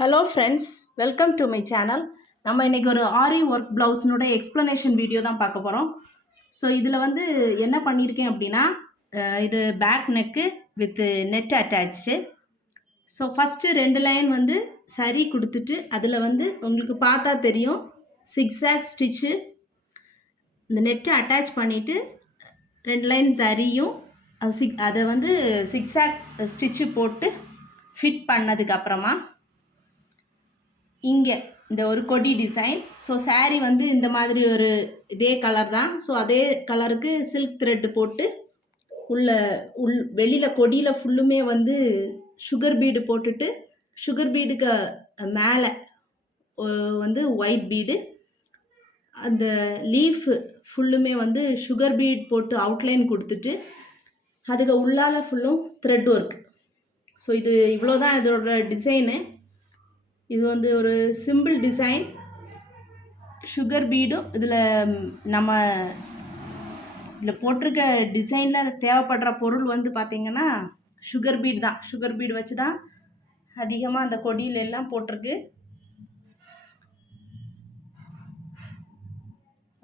Hello friends, welcome to my channel. நம்ம இன்றைக்கி ஒரு ஆரி ஒர்க் ப்ளவுஸ்னோட எக்ஸ்ப்ளனேஷன் வீடியோ தான் பார்க்க போகிறோம். ஸோ இதில் வந்து என்ன பண்ணியிருக்கேன் அப்படின்னா, இது back neck with net attach. So first 2 line வந்து சரி கொடுத்துட்டு அதில் வந்து உங்களுக்கு பார்த்தா தெரியும் சிக்ஸாக் ஸ்டிச்சு. இந்த நெட்டை அட்டாச் பண்ணிவிட்டு 2 லைன் சரியும் அதை வந்து சிக்ஸாக் ஸ்டிச்சு போட்டு ஃபிட் பண்ணதுக்கப்புறமா இங்கே இந்த ஒரு கொடி டிசைன். ஸோ சாரீ வந்து இந்த மாதிரி ஒரு இதே கலர் தான். ஸோ அதே கலருக்கு சில்க் த்ரெட்டு போட்டு வெளியில் கொடியில் ஃபுல்லுமே வந்து சுகர் பீடு போட்டுட்டு, சுகர் பீடுக்கு மேலே வந்து ஒயிட் பீடு, அந்த லீஃபு ஃபுல்லுமே வந்து சுகர் பீட் போட்டு அவுட்லைன் கொடுத்துட்டு அதுக்கு உள்ளால் ஃபுல்லும் த்ரெட் ஒர்க். ஸோ இது இவ்வளோ தான் இதோட டிசைனு. இது வந்து ஒரு சிம்பிள் டிசைன். சுகர் பீடும் இதில் நம்ம இதில் போட்டிருக்க டிசைனில் தேவைப்படுற பொருள் வந்து பார்த்திங்கன்னா சுகர் பீட் தான். சுகர் பீடு வச்சு தான் அதிகமாக அந்த கொடியில எல்லாம் போட்டிருக்கு.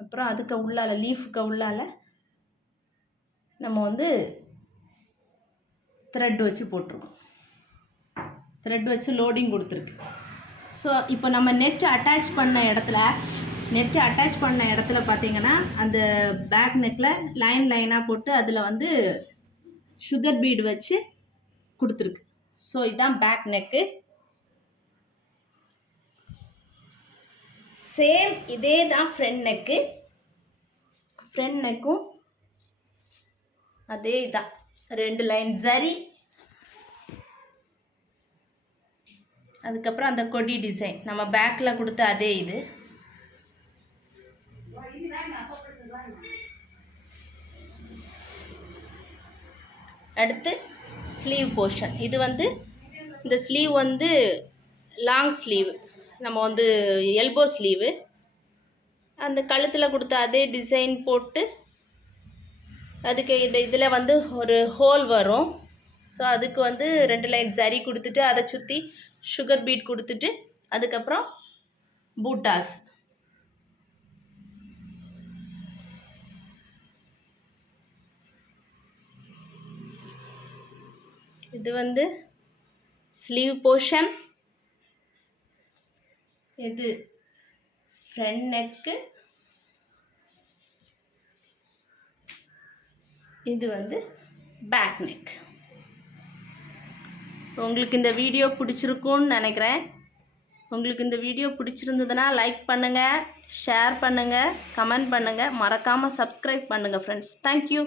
அப்புறம் அதுக்கு உள்ளால் லீஃபுக்கு உள்ளால் நம்ம வந்து த்ரெட் வச்சு போட்டிருக்கோம். த்ரெட் வச்சு லோடிங் கொடுத்துருக்கு. ஸோ இப்போ நம்ம நெட் அட்டாச் பண்ண இடத்துல பார்த்திங்கன்னா அந்த பேக் நெக்கில் லைனாக போட்டு அதில் வந்து சுகர் பீடு வச்சு கொடுத்துருக்கு. ஸோ இதுதான் பேக் நெக்கு. சேம் இதே தான் ஃப்ரண்ட் நெக்கு. ஃப்ரண்ட் நெக்கும் அதே தான், 2 லைன் சரி, அதுக்கப்புறம் அந்த கொடி டிசைன் நம்ம பேக்கில் கொடுத்த அதே இது. அடுத்து ஸ்லீவ் போர்ஷன். இது வந்து இந்த ஸ்லீவ் வந்து லாங் ஸ்லீவ், நம்ம வந்து எல்போ ஸ்லீவு. அந்த கழுத்தில் கொடுத்த அதே டிசைன் போட்டு அதுக்கு இதில் வந்து ஒரு ஹோல் வரும். ஸோ அதுக்கு வந்து 2 லைன் சரி கொடுத்துட்டு அதை சுற்றி சுகர் பீட் கொடுத்துட்டு அதுக்கப்புறம் பூட்டாஸ். இது வந்து ஸ்லீவ் போர்ஷன். இது ஃப்ரண்ட் நெக்கு. இது வந்து பேக் நெக். உங்களுக்கு இந்த வீடியோ பிடிச்சிருக்கும்னு நினைக்கிறேன். உங்களுக்கு இந்த வீடியோ பிடிச்சிருந்ததுன்னா லைக் பண்ணுங்கள், ஷேர் பண்ணுங்கள், கமெண்ட் பண்ணுங்கள், மறக்காமல் சப்ஸ்கிரைப் பண்ணுங்கள் ஃப்ரெண்ட்ஸ். தேங்க்யூ.